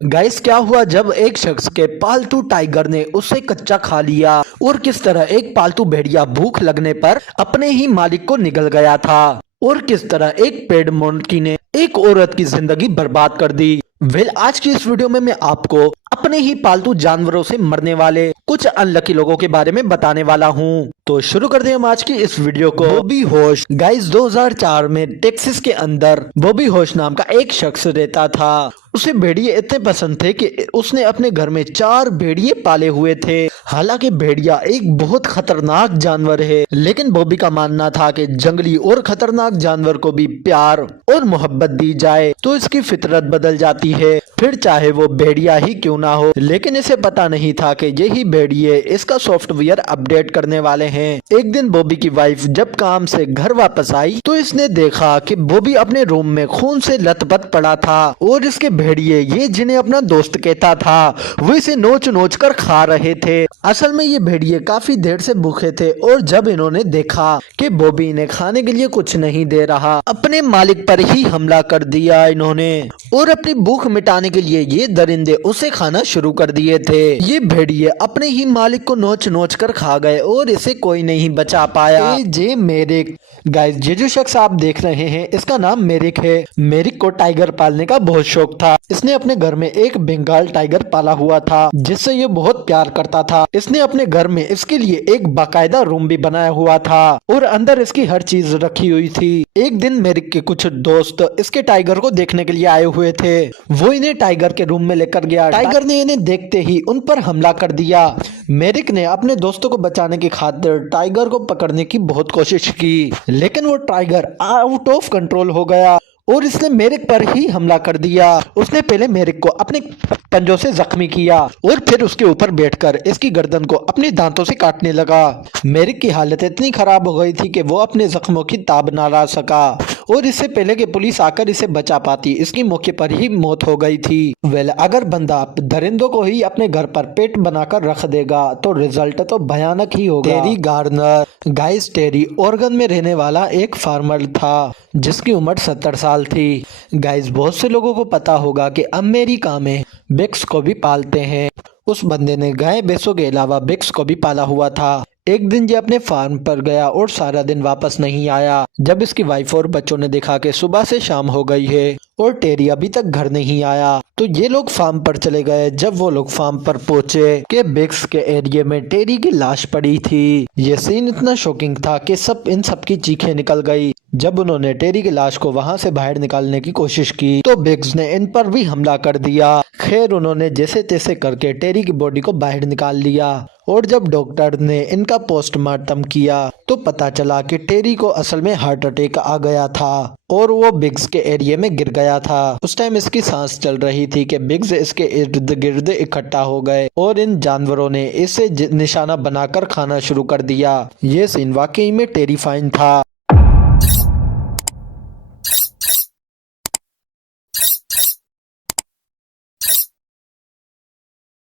Guys, क्या हुआ जब एक शख्स के पालतू टाइगर ने उसे कच्चा खा लिया और किस तरह एक पालतू भेड़िया भूख लगने पर अपने ही मालिक को निगल गया था और किस तरह एक पेड़ मोंकी ने एक औरत की जिंदगी बर्बाद कर दी। आज की इस वीडियो में मैं आपको अपने ही पालतू जानवरों से मरने वाले कुछ अनलकी लोगों के बारे में बताने वाला हूँ। तो शुरू करते हैं हम आज की इस वीडियो को। बॉबी होश। गाइस, 2004 में टेक्सास के अंदर बॉबी होश नाम का एक शख्स रहता था। उसे भेड़िए इतने पसंद थे कि उसने अपने घर में 4 भेड़िए पाले हुए थे। हालांकि भेड़िया एक बहुत खतरनाक जानवर है, लेकिन बॉबी का मानना था कि जंगली और खतरनाक जानवर को भी प्यार और मोहब्बत दी जाए तो इसकी फितरत बदल जाती है, फिर चाहे वो भेड़िया ही क्यों ना हो। लेकिन इसे पता नहीं था कि यही भेड़िए इसका सॉफ्टवेयर अपडेट करने वाले हैं। एक दिन बॉबी की वाइफ जब काम से घर वापस आई तो इसने देखा कि बॉबी अपने रूम में खून से लथपथ पड़ा था और इसके भेड़िए, ये जिन्हें अपना दोस्त कहता था, वो इसे नोच नोच कर खा रहे थे। असल में ये भेड़िए काफी देर से भूखे थे और जब इन्होंने देखा कि बॉबी इन्हें खाने के लिए कुछ नहीं दे रहा, अपने मालिक पर ही हमला कर दिया इन्होंने और अपनी भूख मिटाने के लिए ये दरिंदे उसे खाना शुरू कर दिए थे। ये भेड़िए अपने ही मालिक को नोच नोच कर खा गए और इसे कोई नहीं बचा पाया। जे मेरिक। गाइस, ये जो शख्स आप देख रहे हैं इसका नाम मेरिक है। मेरिक को टाइगर पालने का बहुत शौक था। इसने अपने घर में एक बंगाल टाइगर पाला हुआ था जिससे ये बहुत प्यार करता था। इसने अपने घर में इसके लिए एक बाकायदा रूम भी बनाया हुआ था और अंदर इसकी हर चीज रखी हुई थी। एक दिन मेरिक के कुछ दोस्त इसके टाइगर को देखने के लिए आए हुए थे। वो इन्हें टाइगर के रूम में लेकर गया। टाइगर ने इन्हें देखते ही उन पर हमला कर दिया। मेरिक ने अपने दोस्तों को बचाने की खातिर टाइगर को पकड़ने की बहुत कोशिश की, लेकिन वो टाइगर आउट ऑफ कंट्रोल हो गया और इसने मेरिक पर ही हमला कर दिया। उसने पहले मेरिक को अपने पंजों से जख्मी किया और फिर उसके ऊपर बैठकर इसकी गर्दन को अपने दांतों से काटने लगा। मेरिक की हालत इतनी खराब हो गई थी कि वो अपने जख्मों की ताब ना ला सका और इससे पहले कि पुलिस आकर इसे बचा पाती, इसकी मौके पर ही मौत हो गई थी। अगर बंदा दरिंदों को ही अपने घर पर पेट बनाकर रख देगा तो रिजल्ट तो भयानक ही होगा। टेरी गार्नर। गाइस, टेरी ओरेगन में रहने वाला एक फार्मर था जिसकी उम्र 70 साल थी। गाइस, बहुत से लोगों को पता होगा कि अमेरिका में बिक्स को भी पालते हैं। उस बंदे ने गाय भैंसों के अलावा बिक्स को भी पाला हुआ था। एक दिन ये अपने फार्म पर गया और सारा दिन वापस नहीं आया। जब इसकी वाइफ और बच्चों ने देखा कि सुबह से शाम हो गई है और टेरी अभी तक घर नहीं आया, तो ये लोग फार्म पर चले गए। जब वो लोग फार्म पर पहुंचे कि बिक्स के एरिया में टेरी की लाश पड़ी थी। ये सीन इतना शॉकिंग था कि इन सब की चीखें निकल गई। जब उन्होंने टेरी की लाश को वहां से बाहर निकालने की कोशिश की तो बिग्स ने इन पर भी हमला कर दिया। खैर, उन्होंने जैसे तैसे करके टेरी की बॉडी को बाहर निकाल लिया और जब डॉक्टर ने इनका पोस्टमार्टम किया तो पता चला कि टेरी को असल में हार्ट अटैक आ गया था और वो बिग्स के एरिया में गिर गया था। उस टाइम इसकी सांस चल रही थी कि बिग्स इसके इर्द गिर्द इकट्ठा हो गए और इन जानवरों ने इसे निशाना बनाकर खाना शुरू कर दिया। ये सीन वाकई में टेरिफाइंग था।